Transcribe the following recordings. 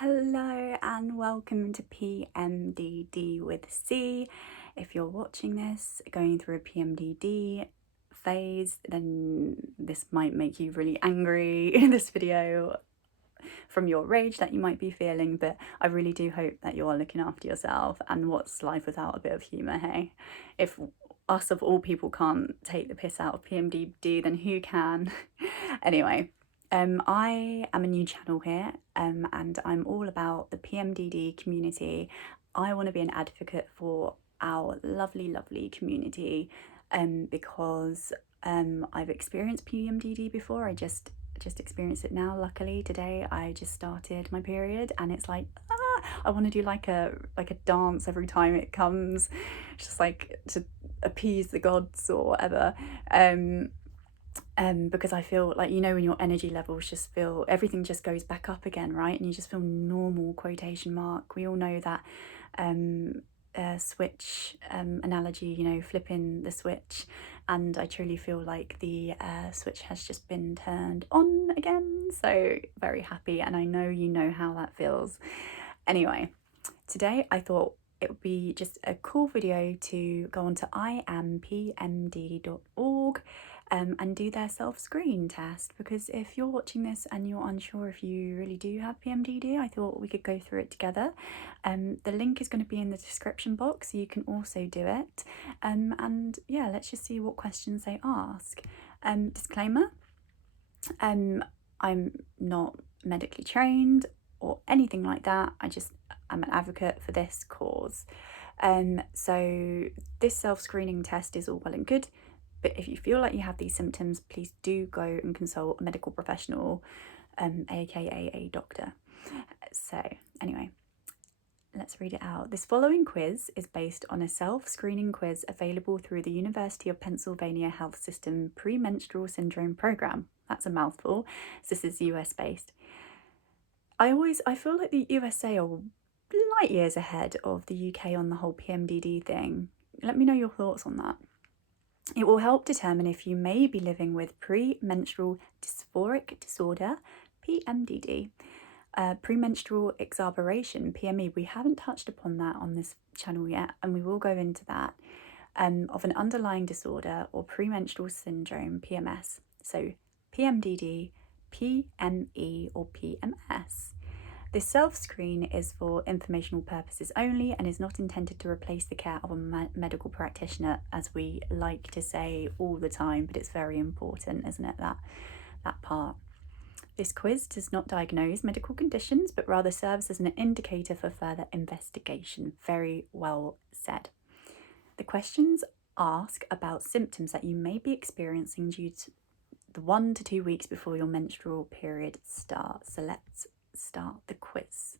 Hello and welcome to PMDD with C. If you're watching this going through a PMDD phase, then this might make you really angry in this video from your rage that you might be feeling, but I really do hope that you are looking after yourself. And what's life without a bit of humour, hey? If us of all people can't take the piss out of PMDD, then who can? Anyway. I am a new channel here and I'm all about the PMDD community. I want to be an advocate for our lovely community because I've experienced PMDD before. I just experienced it now. Luckily today I just started my period and it's like I want to do like a dance every time it comes, just like to appease the gods or whatever. Because I feel like, you know, when your energy levels just feel, everything just goes back up again, right? And you just feel normal, quotation mark. We all know that switch analogy, you know, flipping the switch. And I truly feel like the switch has just been turned on again. So very happy. And I know you know how that feels. Anyway, today I thought it would be just a cool video to go on to iampmdd.org and do their self-screen test, because if you're watching this and you're unsure if you really do have PMDD, I thought we could go through it together. The link is going to be in the description box, so you can also do it. And yeah, let's just see what questions they ask. Disclaimer, I'm not medically trained or anything like that. I'm an advocate for this cause. So this self-screening test is all well and good, but if you feel like you have these symptoms, please do go and consult a medical professional, aka a doctor. So anyway, let's read it out. This following quiz is based on a self-screening quiz available through the University of Pennsylvania Health System Premenstrual Syndrome Program. That's a mouthful. So this is US based. I feel like the USA are light years ahead of the UK on the whole PMDD thing. Let me know your thoughts on that. It will help determine if you may be living with premenstrual dysphoric disorder, PMDD, premenstrual exacerbation, PME. We haven't touched upon that on this channel yet, and we will go into that, of an underlying disorder or premenstrual syndrome, PMS. So PMDD, PME, or PMS. This self-screen is for informational purposes only and is not intended to replace the care of a medical practitioner, as we like to say all the time, but it's very important, isn't it, that part. This quiz does not diagnose medical conditions, but rather serves as an indicator for further investigation. Very well said. The questions ask about symptoms that you may be experiencing due to the 1 to 2 weeks before your menstrual period starts. So let's start the quiz.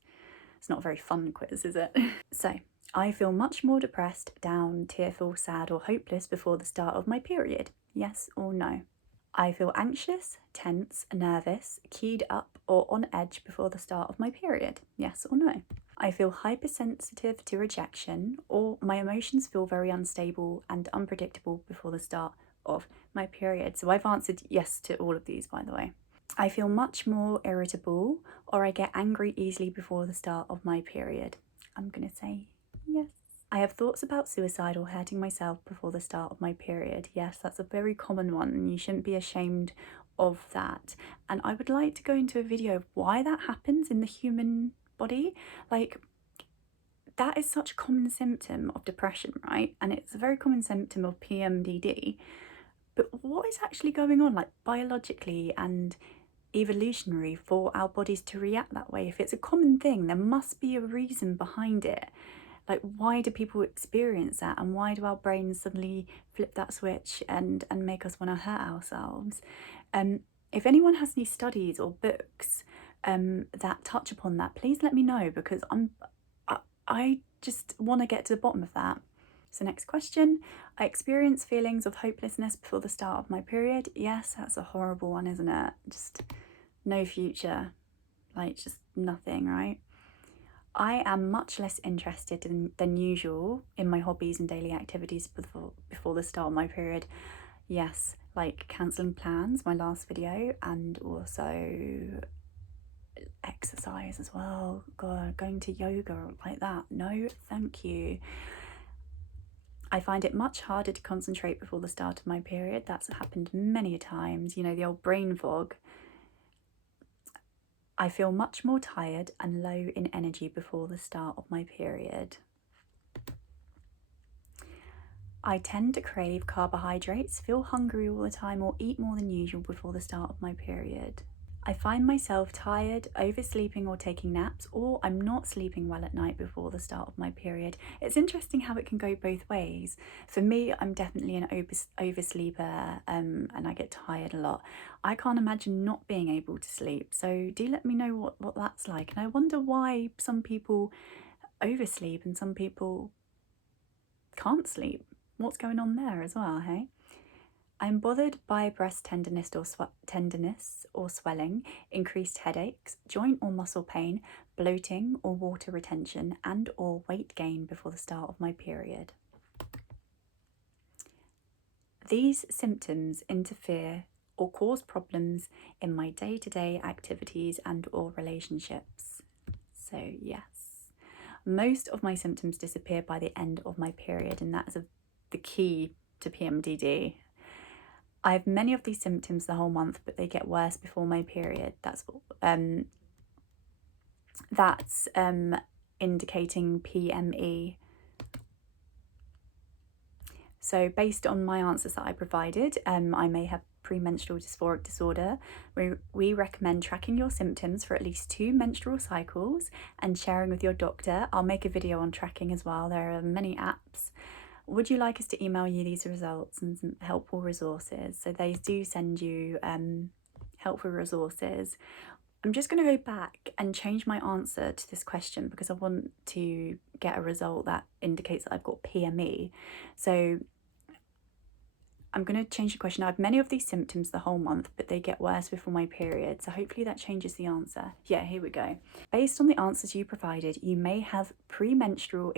It's not a very fun quiz, is it? So, I feel much more depressed, down, tearful, sad, or hopeless before the start of my period. Yes or no? I feel anxious, tense, nervous, keyed up, or on edge before the start of my period. Yes or no? I feel hypersensitive to rejection, or my emotions feel very unstable and unpredictable before the start of my period. So I've answered yes to all of these, by the way. I feel much more irritable, or I get angry easily before the start of my period. I'm going to say yes. I have thoughts about suicide or hurting myself before the start of my period. Yes, that's a very common one and you shouldn't be ashamed of that. And I would like to go into a video of why that happens in the human body. Like, that is such a common symptom of depression, right? And it's a very common symptom of PMDD. But what is actually going on, like biologically and evolutionary, for our bodies to react that way? If it's a common thing, there must be a reason behind it. Like, why do people experience that, and why do our brains suddenly flip that switch and make us want to hurt ourselves? If anyone has any studies or books that touch upon that, please let me know, because I just want to get to the bottom of that. So next question. I experience feelings of hopelessness before the start of my period. Yes, that's a horrible one, isn't it? Just no future, like just nothing, right? I am much less interested than usual in my hobbies and daily activities before the start of my period. Yes, like cancelling plans, my last video, and also exercise as well. God, going to yoga like that, no thank you. I find it much harder to concentrate before the start of my period. That's happened many times, you know, the old brain fog. I feel much more tired and low in energy before the start of my period. I tend to crave carbohydrates, feel hungry all the time, or eat more than usual before the start of my period. I find myself tired, oversleeping or taking naps, or I'm not sleeping well at night before the start of my period. It's interesting how it can go both ways. For me, I'm definitely an oversleeper and I get tired a lot. I can't imagine not being able to sleep, so do let me know what that's like. And I wonder why some people oversleep and some people can't sleep. What's going on there as well, hey? I'm bothered by breast tenderness or swelling, increased headaches, joint or muscle pain, bloating or water retention, and or weight gain before the start of my period. These symptoms interfere or cause problems in my day-to-day activities and or relationships. So yes, most of my symptoms disappear by the end of my period, and that's the key to PMDD. I have many of these symptoms the whole month, but they get worse before my period. That's indicating PME. So based on my answers that I provided, I may have premenstrual dysphoric disorder. We recommend tracking your symptoms for at least 2 menstrual cycles and sharing with your doctor. I'll make a video on tracking as well. There are many apps. Would you like us to email you these results and some helpful resources? So they do send you helpful resources. I'm just going to go back and change my answer to this question because I want to get a result that indicates that I've got PME. So I'm going to change the question. I have many of these symptoms the whole month, but they get worse before my period. So hopefully that changes the answer. Yeah, here we go. Based on the answers you provided, you may have premenstrual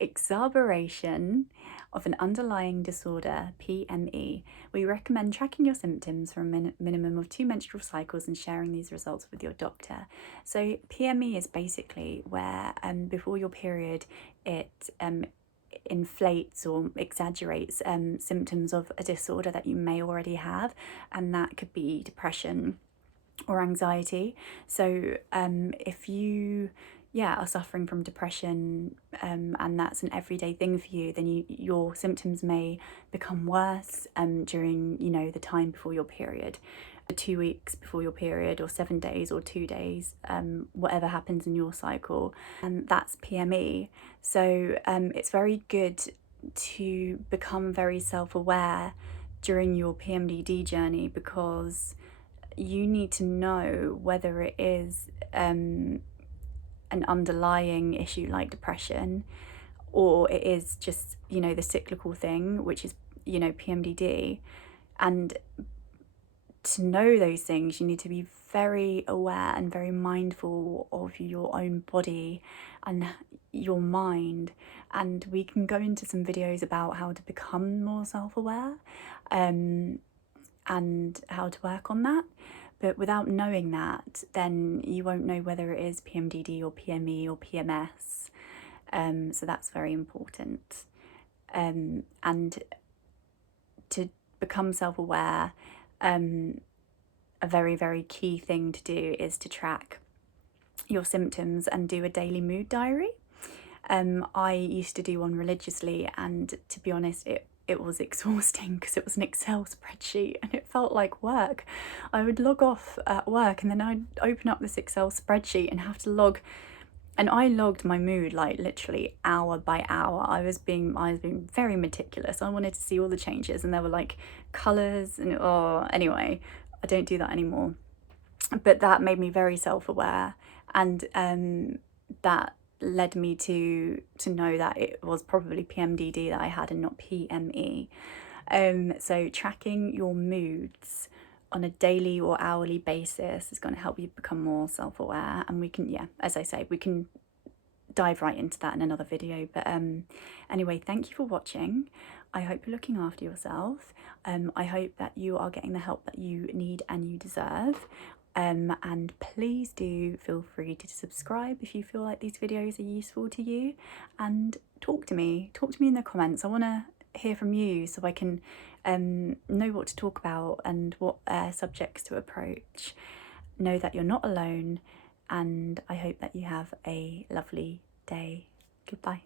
exacerbation of an underlying disorder, PME. We recommend tracking your symptoms for a minimum of 2 menstrual cycles and sharing these results with your doctor. So PME is basically where before your period it inflates or exaggerates symptoms of a disorder that you may already have, and that could be depression or anxiety. So if you are suffering from depression and that's an everyday thing for you, then your symptoms may become worse during the time before your period, 2 weeks before your period, or 7 days or 2 days, whatever happens in your cycle, and that's PME. So it's very good to become very self-aware during your PMDD journey, because you need to know whether it is an underlying issue like depression, or it is just the cyclical thing, which is PMDD. And to know those things, you need to be very aware and very mindful of your own body and your mind. And we can go into some videos about how to become more self-aware and how to work on that. But without knowing that, then you won't know whether it is PMDD or PME or PMS. So that's very important. And to become self-aware, a very, very key thing to do is to track your symptoms and do a daily mood diary. I used to do one religiously, and to be honest, it was exhausting because it was an Excel spreadsheet and it felt like work. I would log off at work and then I'd open up this Excel spreadsheet and have to log, and I logged my mood like literally hour by hour. I was being very meticulous. I wanted to see all the changes, and there were like colours and anyway, I don't do that anymore. But that made me very self-aware, and that led me to know that it was probably PMDD that I had and not PME. So tracking your moods on a daily or hourly basis is going to help you become more self-aware, and we can, as I say, we can dive right into that in another video. But anyway, thank you for watching. I hope you're looking after yourself. I hope that you are getting the help that you need and you deserve. And please do feel free to subscribe if you feel like these videos are useful to you, and talk to me in the comments. I want to hear from you so I can know what to talk about and what subjects to approach. Know that you're not alone, and I hope that you have a lovely day. Goodbye.